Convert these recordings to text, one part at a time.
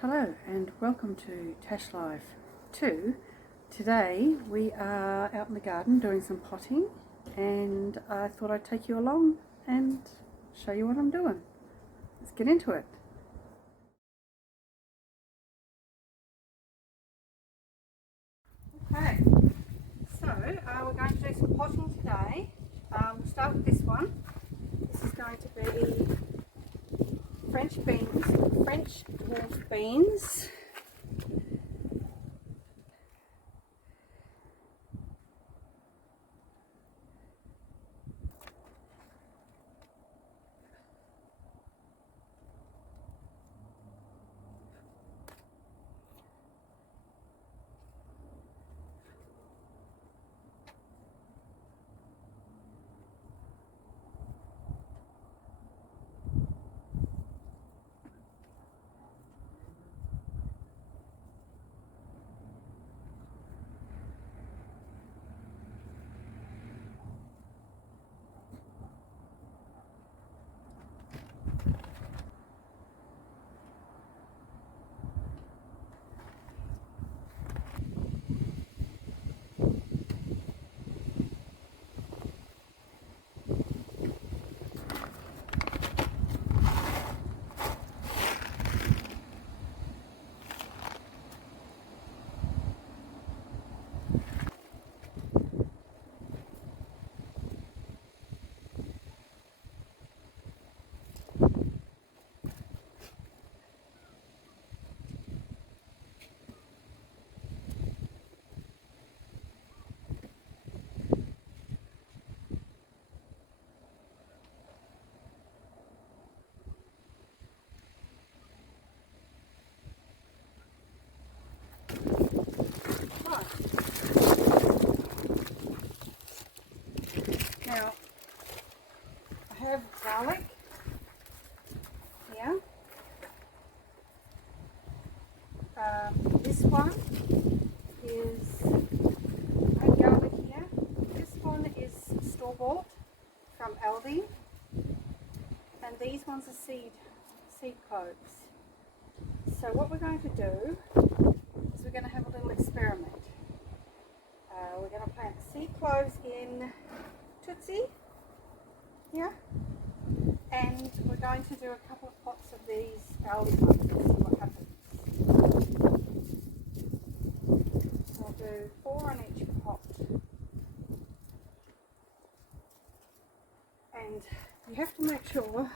Hello and welcome to Tash Life 2. Today we are out in the garden doing some potting, and I thought I'd take you along and show you what I'm doing. Let's get into it. Okay, so we're going to do some potting today. We'll start with this one. This is going to be French beans, French dwarf beans. Now, I have garlic here. This one is garlic here. This one is store-bought from Aldi, and these ones are seed cloves. So what we're going to do is we're going to have a little experiment. We're going to plant the seed cloves in Tootsie here, and we're going to do a couple of pots of these Aldi ones and see what happens. So I'll do 4 in each pot, and you have to make sure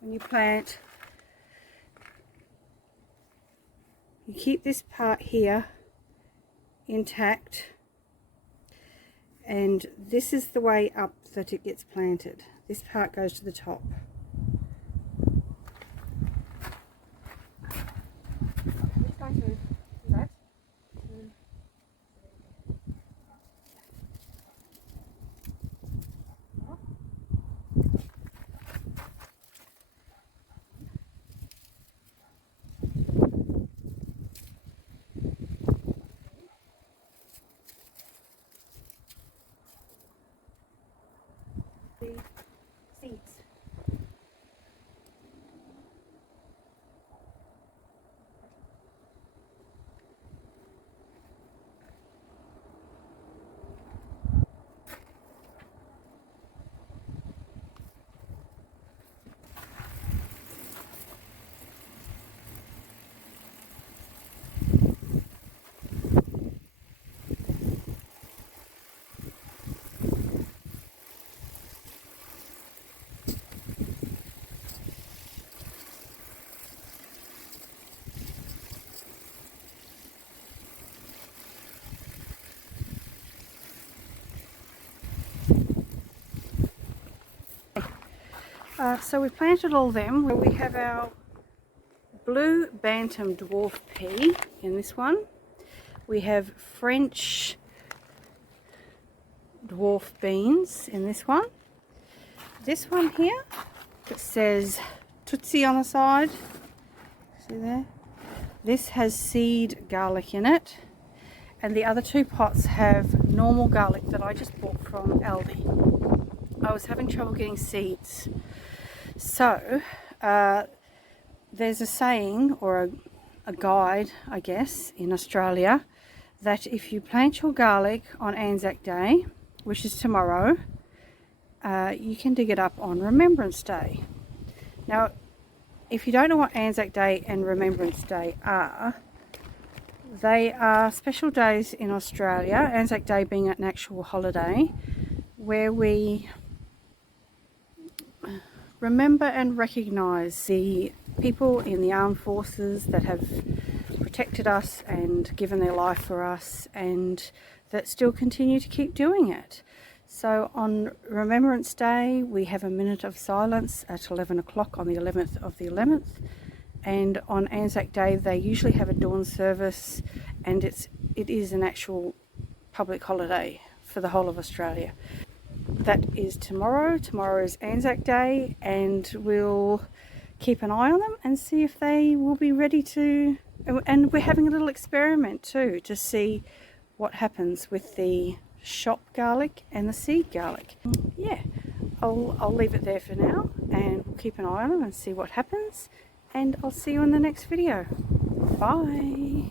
when you plant you keep this part here intact, and this is the way up that it gets planted. This part goes to the top. I'm just going to do that. The seeds. So we planted all them. We have our blue bantam dwarf pea in this one. We have French dwarf beans in this one. This one here, it says Tootsie on the side. See there? This has seed garlic in it. And the other two pots have normal garlic that I just bought from Aldi. I was having trouble getting seeds. So there's a saying or a guide, I guess, in Australia, that if you plant your garlic on Anzac Day, which is tomorrow, you can dig it up on Remembrance Day. Now, if you don't know what Anzac Day and Remembrance Day are, they are special days in Australia, Anzac Day being an actual holiday, where we remember and recognise the people in the armed forces that have protected us and given their life for us, and that still continue to keep doing it. So on Remembrance Day we have a minute of silence at 11 o'clock on the 11th of the 11th, and on Anzac Day they usually have a dawn service, and it is an actual public holiday for the whole of Australia. That is tomorrow. Tomorrow is Anzac Day, and we'll keep an eye on them and see if they will be ready to, and we're having a little experiment too to see what happens with the shop garlic and the seed garlic. Yeah, I'll leave it there for now, and we'll keep an eye on them and see what happens, and I'll see you in the next video. Bye.